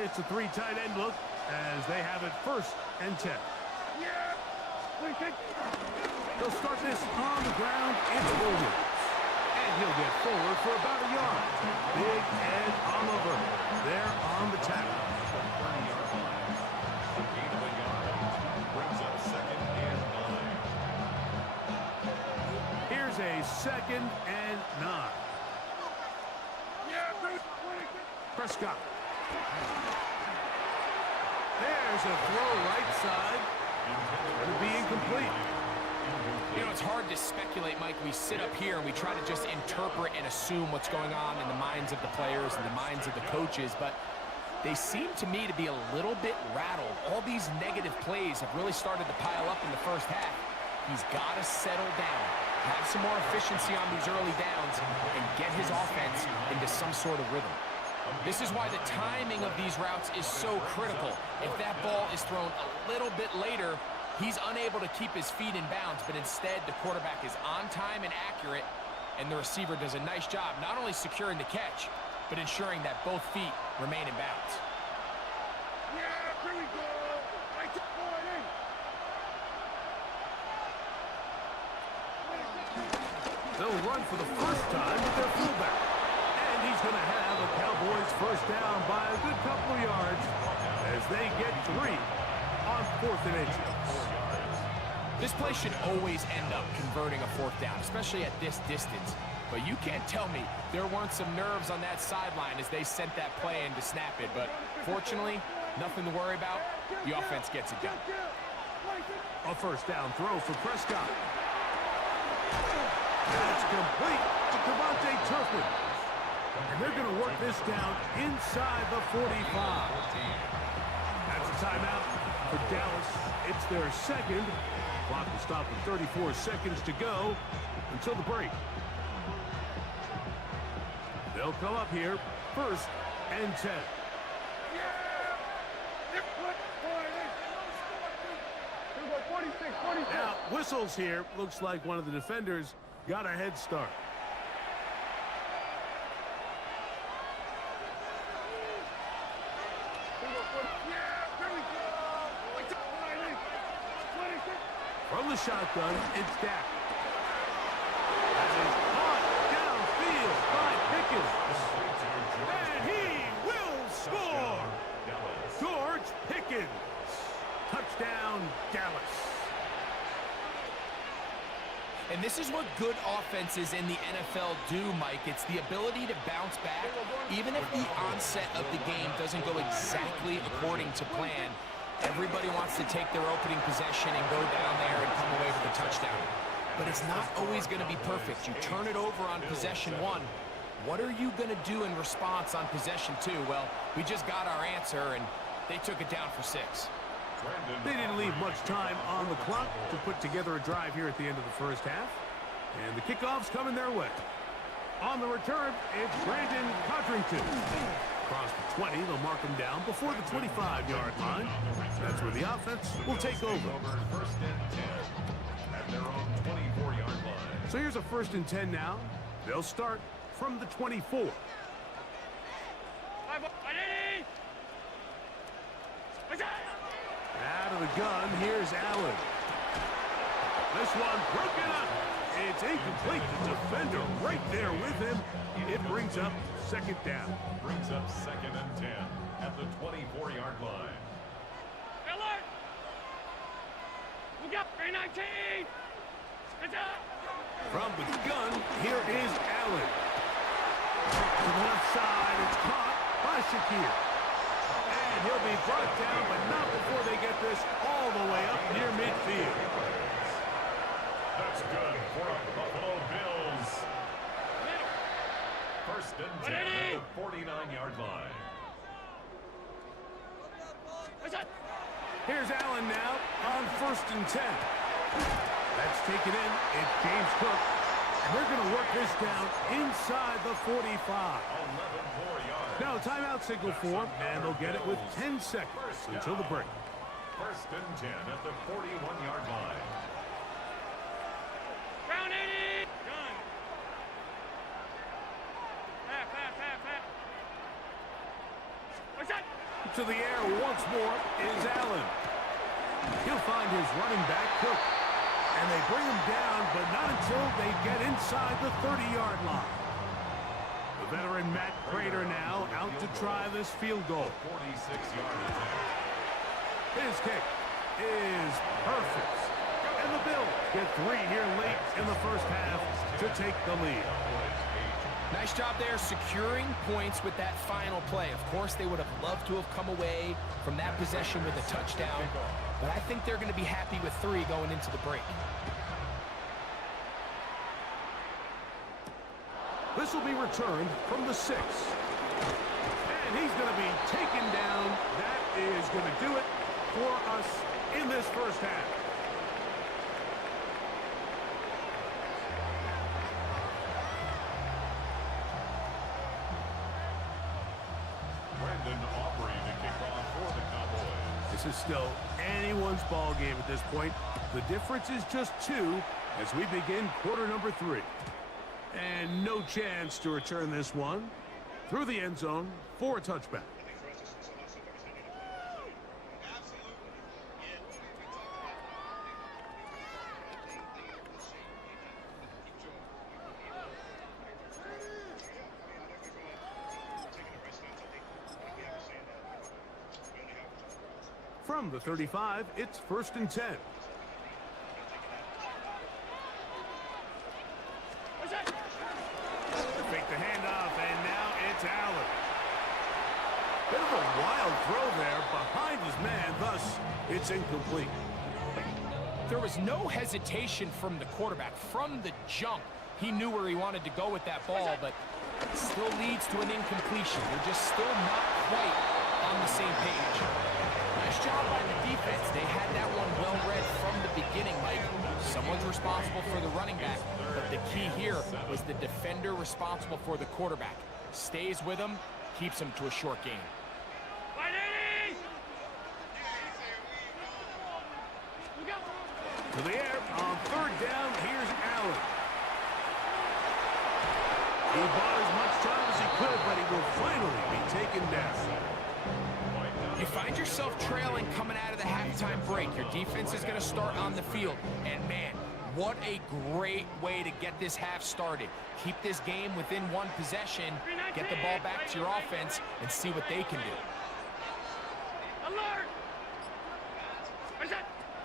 It's a three tight end look as they have it first and 10. They'll start this on the ground. It's Williams. And he'll get forward for about a yard. Big Ed Oliver there on the tackle. 30-yard line. A gain of a yard. Brings up second and 9. Here's a 2nd and 9. Prescott. There's a throw right side. It'll be incomplete. You know, it's hard to speculate, Mike. We sit up here and we try to just interpret and assume what's going on in the minds of the players and the minds of the coaches, but they seem to me to be a little bit rattled. All these negative plays have really started to pile up in the first half. He's got to settle down, have some more efficiency on these early downs, and get his offense into some sort of rhythm. This is why the timing of these routes is so critical. If that ball is thrown a little bit later, he's unable to keep his feet in bounds, but instead the quarterback is on time and accurate, and the receiver does a nice job not only securing the catch, but ensuring that both feet remain in bounds. They'll run for the first time with their fullback. And he's going to have a Cowboys first down by a good couple of yards as they get 3 on 4th and inches. This play should always end up converting a 4th down, especially at this distance. But you can't tell me there weren't some nerves on that sideline as they sent that play in to snap it. But fortunately, nothing to worry about. The offense gets it done. A first down throw for Prescott. That's complete to Devontae Turpin. And they're going to work this down inside the 45. That's a timeout for Dallas. It's their second. Clock will stop with 34 seconds to go until the break. They'll come up here, 1st and 10. Now, whistles here. Looks like one of the defenders got a head start. From the shotgun, it's Dak. That is caught downfield by Pickens. And he will score! George Pickens. Touchdown, Dallas. And this is what good offenses in the NFL do, Mike. It's the ability to bounce back, even if the onset of the game doesn't go exactly according to plan. Everybody wants to take their opening possession and go down there and come away with a touchdown. But it's not always going to be perfect. You turn it over on possession 1. What are you going to do in response on possession 2? Well, we just got our answer, and they took it down for 6. They didn't leave much time on the clock to put together a drive here at the end of the first half. And the kickoff's coming their way. On the return, it's Brandon Codrington. Across the 20, they'll mark him down before the 25-yard line. That's where the offense will take over. First and 10 at their own 24-yard line. So here's a 1st and 10 now. They'll start from the 24. Out of the gun, here's Allen. This one broken up. It's incomplete. The defender right there with him. It brings up 2nd down. Brings up 2nd and 10 at the 24-yard line. We got 319. From the gun, here is Allen. To the left side, it's caught by Shakir. And he'll be brought down, but not before they get this all the way up near midfield. That's good for a Buffalo Bills. First and 10 at the 49-yard line. Here's Allen now on 1st and 10. That's taken in. It's James Cook. And they're going to work this down inside the 45. 11 more yards. Now, timeout signal for, and they'll get it with 10 seconds until the break. First and 10 at the 41-yard line. Round 80. Done. Half. What's that? To the air once more is Allen. He'll find his running back, Cook. And they bring him down, but not until they get inside the 30-yard line. The veteran Matt Prater now out to try this field goal. 46-yard attempt. His kick is perfect. And the Bills get 3 here late in the first half to take the lead. Nice job there securing points with that final play. Of course, they would have loved to have come away from that possession with a touchdown, but I think they're going to be happy with 3 going into the break. This will be returned from the 6. And he's going to be taken down. That is going to do it for us in this first half. Brendan Aubrey to kick off for the Cowboys. This is still anyone's ball game at this point. The difference is just 2 as we begin quarter number 3. And no chance to return this one through the end zone for a touchback. From the 35, it's 1st and 10. Fake the handoff, and now it's Allen. Bit of a wild throw there behind his man, thus it's incomplete. There was no hesitation from the quarterback. From the jump, he knew where he wanted to go with that ball, but it still leads to an incompletion. They're just still not quite on the same page. Nice job by the defense. They had that one well read from the beginning, Mike. Someone's responsible for the running back, but the key here was the defender responsible for the quarterback. Stays with him, keeps him to a short game. To the air on 3rd down, here's Allen. He bought as much time as he could, but he will finally be taken down. You find yourself trailing coming out of the halftime break. Your defense is going to start on the field. And, man, what a great way to get this half started. Keep this game within 1 possession, get the ball back to your offense, and see what they can do. Alert!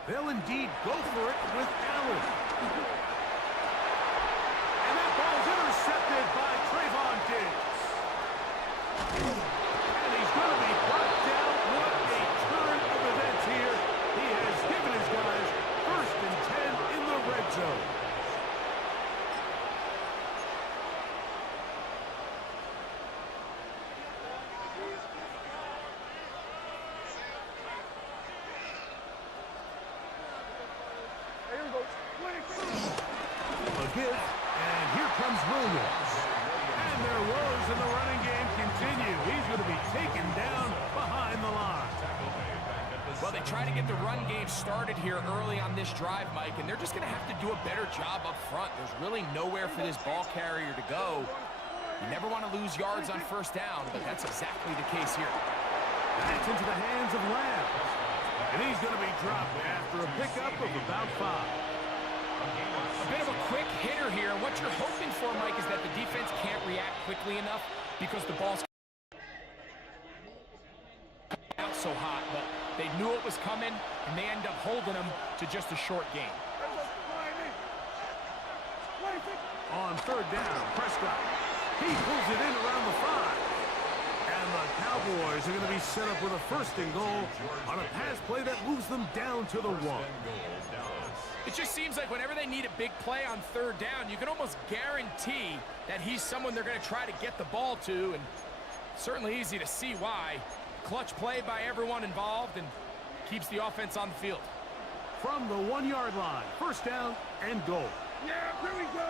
They'll indeed go for it with Allen. And that ball's intercepted by Trayvon Diggs. And he's going to be brought down. What a turn of events here. He has given his guys 1st and 10 in the red zone. give, and here comes Williams. And their woes in the running game continue. He's going to be taken down behind the line. Well, they try to get the run game started here early on this drive, Mike, and they're just going to have to do a better job up front. There's really nowhere for this ball carrier to go. You never want to lose yards on first down, but that's exactly the case here. That's into the hands of Lamb. And he's going to be dropped after a pickup of about 5. A bit of a quick hitter here. What you're hoping for, Mike, is that the defense can't react quickly enough because the ball's out so hot, but they knew it was coming, and they end up holding them to just a short game. On third down, Prescott. He pulls it in around the 5. And the Cowboys are going to be set up with a 1st and goal on a pass play that moves them down to the 1. It just seems like whenever they need a big play on third down, you can almost guarantee that he's someone they're going to try to get the ball to, and certainly easy to see why. Clutch play by everyone involved and keeps the offense on the field. From the 1-yard line, 1st down and goal. Yeah, here we go.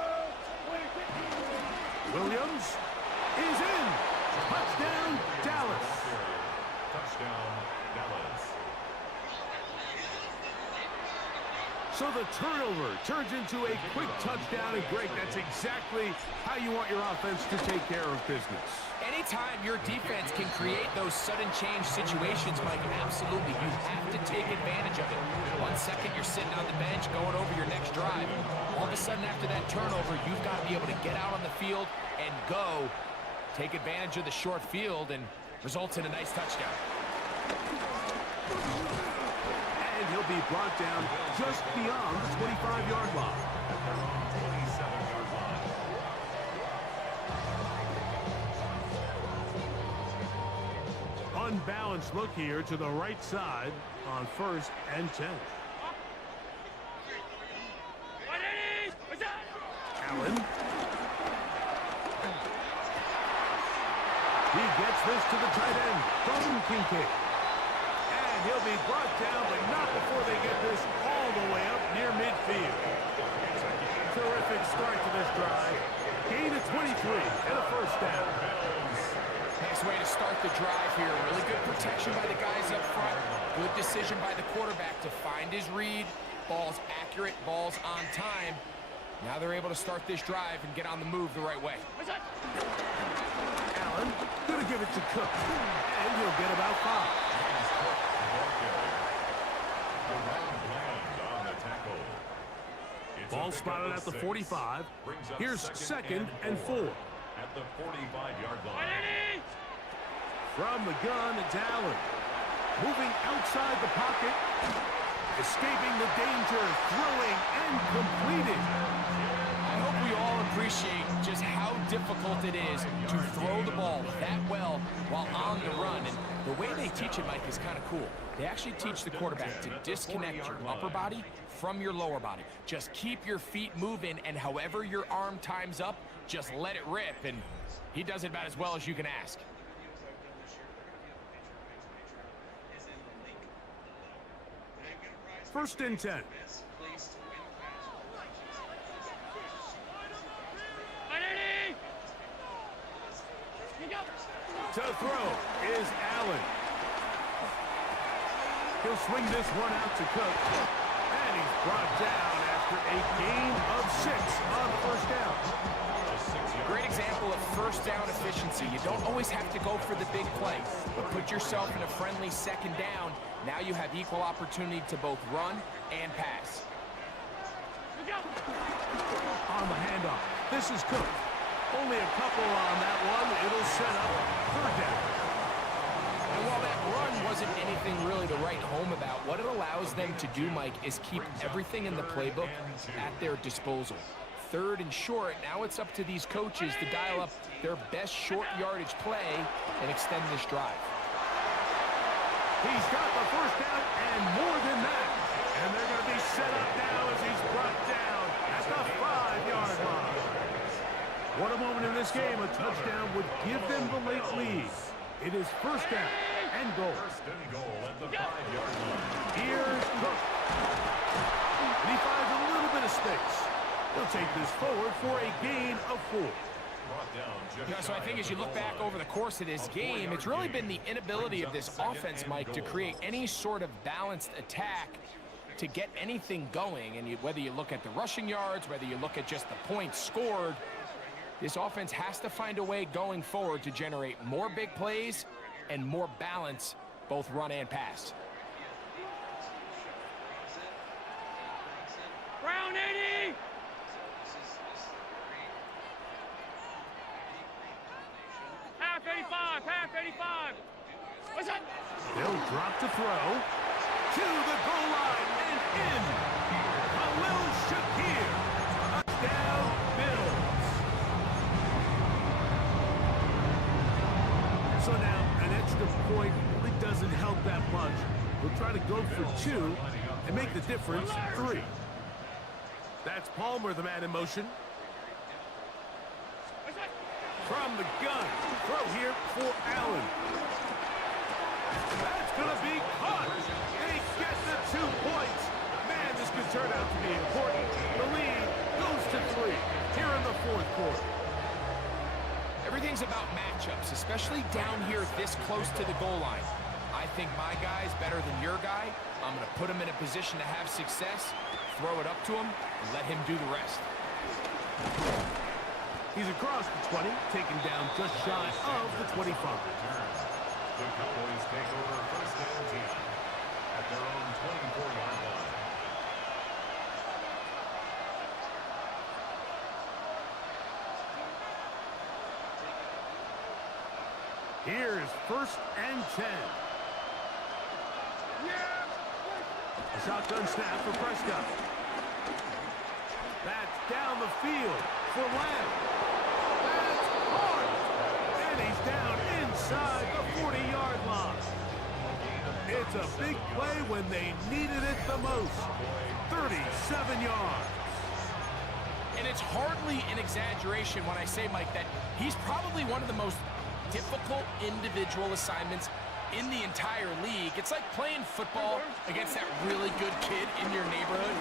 Williams is in. Touchdown, Dallas. Touchdown, Dallas. So the turnover turns into a quick touchdown, and Greg, that's exactly how you want your offense to take care of business. Anytime your defense can create those sudden change situations, Mike, absolutely, you have to take advantage of it. 1 second you're sitting on the bench going over your next drive. All of a sudden after that turnover, you've got to be able to get out on the field and go. Take advantage of the short field and results in a nice touchdown. And he'll be brought down just beyond the 25-yard line. 27-yard line. Unbalanced look here to the right side on 1st and 10. Allen. He gets this to the tight end, Dalton Kincaid. And he'll be brought down, but not before they get this all the way up near midfield. Terrific start to this drive. Gain of 23 and a 1st down. Nice way to start the drive here. Really good protection by the guys up front. Good decision by the quarterback to find his read. Ball's accurate, ball's on time. Now they're able to start this drive and get on the move the right way. Allen gonna give it to Cook, and he'll get about 5. Ball spotted at the 45. Here's 2nd and 4. At the 45-yard line. From the gun, it's Allen. Moving outside the pocket. Escaping the danger, throwing, and completing. I hope we all appreciate just how difficult it is to throw the ball that well while on the run. And the way they teach it, Mike, is kind of cool. They actually teach the quarterback to disconnect your upper body from your lower body. Just keep your feet moving, and however your arm times up, just let it rip. And he does it about as well as you can ask. First and 10. To throw is Allen. He'll swing this one out to Cook. And he's brought down after a gain of 6 on 1st down. Great example of 1st down efficiency. You don't always have to go for the big play, but put yourself in a friendly 2nd down. Now you have equal opportunity to both run and pass. On the handoff, this is Cook. Only a couple on that one. It'll set up 3rd down. And while that run wasn't anything really to write home about, what it allows them to do, Mike, is keep everything in the playbook at their disposal. 3rd and short, now it's up to these coaches to dial up their best short yardage play and extend this drive. He's got the 1st down and more than that. And they're going to be set up now as he's brought down at the 5-yard line. What a moment in this game. A touchdown would give them the late lead. It is 1st down and goal. 1st and goal at the 5-yard line. Here's Cook. And he finds a little bit of space. He'll take this forward for a gain of 4. So I think as you look back over the course of this game, it's really been the inability of this offense, Mike, to create any sort of balanced attack to get anything going. And whether you look at the rushing yards, whether you look at just the points scored, this offense has to find a way going forward to generate more big plays and more balance, both run and pass. Brown 80! Half 85, half 85. What's that? They'll drop to throw. To the goal line and in. Khalil Shakir. Touchdown, Bills. So now, an extra point really doesn't help that much. We'll try to go for 2 and make the difference 3. That's Palmer, the man in motion. From the gun. Throw here for Allen. That's going to be caught. They get the 2 points. Man, this could turn out to be important. The lead goes to 3 here in the 4th quarter. Everything's about matchups, especially down here this close to the goal line. I think my guy's better than your guy. I'm going to put him in a position to have success, throw it up to him, and let him do the rest. He's across the 20, taken down just shy of the 25. The Cowboys take over first and 10 at their own 24-yard line. Here's first and 10. A shotgun snap for Prescott. That's down the field for Lamb. That's hard. And he's down inside the 40-yard line. It's a big play when they needed it the most. 37 yards. And it's hardly an exaggeration when I say, Mike, that he's probably one of the most difficult individual assignments in the entire league. It's like playing football against that really good kid in your neighborhood.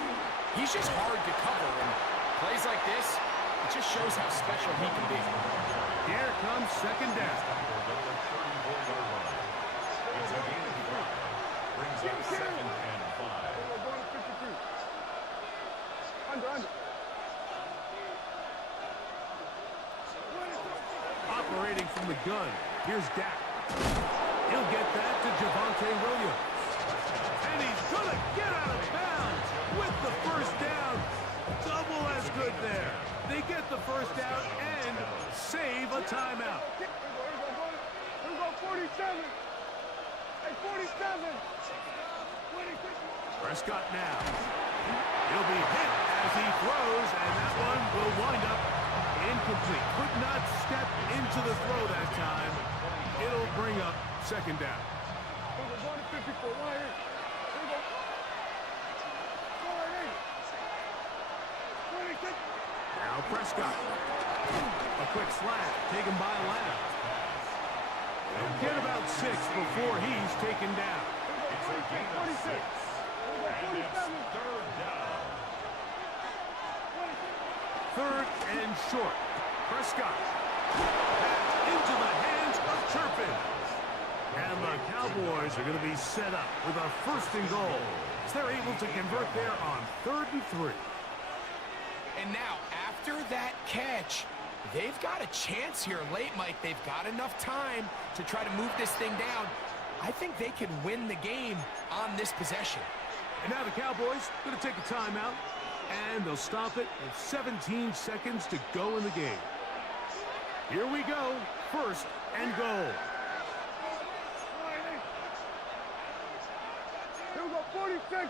He's just hard to cover, and plays like this, it just shows how special he can be. Here comes second down. It's a gain of 5. Brings up second and 5. Under. Operating from the gun, here's Dak. He'll get that to Javonte Williams. And he's going to get out of bounds with the first down. Double as good there. They get the first down and save a timeout. Here we go, 47. Hey, 47. Prescott now. He'll be hit as he throws, and that one will wind up incomplete. Could not step into the throw that time. It'll bring up second down. Here we go, 54. Right here. Here we go. Go right in. 26. Now Prescott. A quick slant taken by Lamb. They'll get about 6 before he's taken down. It's a gain of 6. And it's third down. Third and short. Prescott. That's into the hands of Turpin. And the Cowboys are going to be set up with a first and goal as they're able to convert there on 3rd and 3. And now, after that catch, they've got a chance here late, Mike. They've got enough time to try to move this thing down. I think they can win the game on this possession. And now the Cowboys going to take a timeout, and they'll stop it with 17 seconds to go in the game. Here we go, first and goal. Here we go, 46.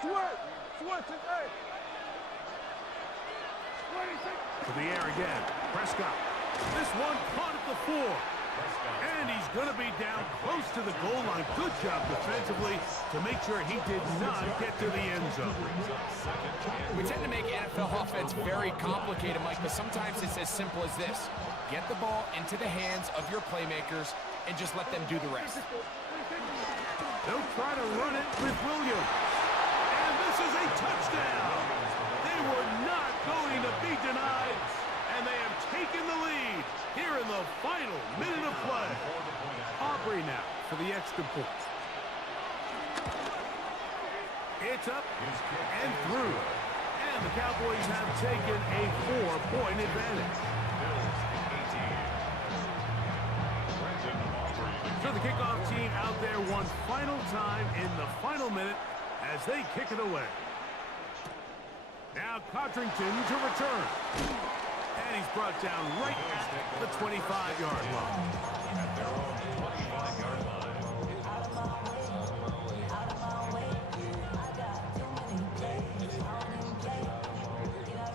Sweat. Hey. 26. To the air again. Prescott. This one caught at the 4. And he's going to be down close to the goal line. Good job defensively to make sure he did not get to the end zone. We tend to make NFL offense very complicated, Mike, but sometimes it's as simple as this. Get the ball into the hands of your playmakers and just let them do the rest. They'll try to run it with Williams. And this is a touchdown. Gets up and through. And the Cowboys have taken a 4-point advantage. So the kickoff team out there one final time in the final minute as they kick it away. Now Codrington to return. And he's brought down right at the 25-yard line. At their own 25-yard line.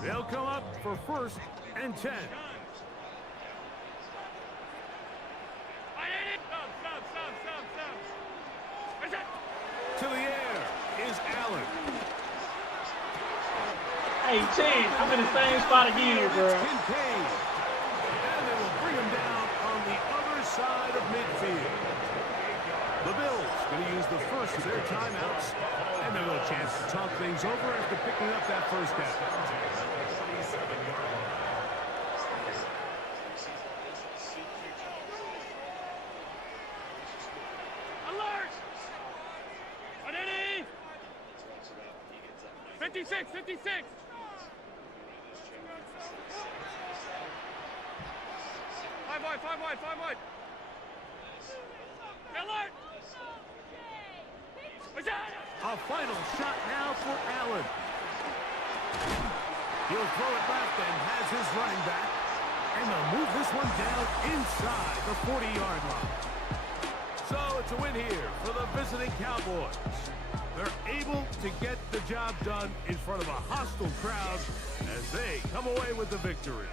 They'll come up for 1st and 10. To the air is Allen. Hey, Chance, I'm in the same spot again, bro. Kincaid. And they will bring him down on the other side of midfield. The Bills going to use the first of their timeouts. And they'll have a chance to talk things over after picking up that first down. Alert! 56, 56! Five wide. Alert! A final shot now for Allen. He'll throw it left and has his running back. And they'll move this one down inside the 40-yard line. So it's a win here for the visiting Cowboys. They're able to get the job done in front of a hostile crowd as they come away with the victory.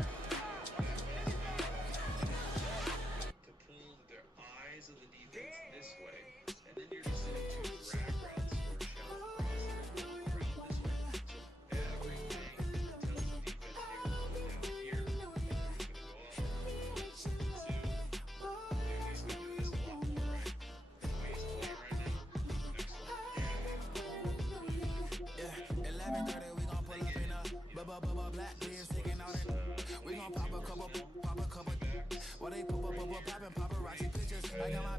To pull their eyes of the defense this way, and then you're just sitting to drag routes or shallow crosses around this way. So everything tells the defense, hey, we're going down here, and then you're going to go off to do these things this a lot more, right? The way he's playing right now, excellent. 11:30, we gon' pull up in a black beers taking out it. We gon' pop a couple. While they pop paparazzi pictures. I got my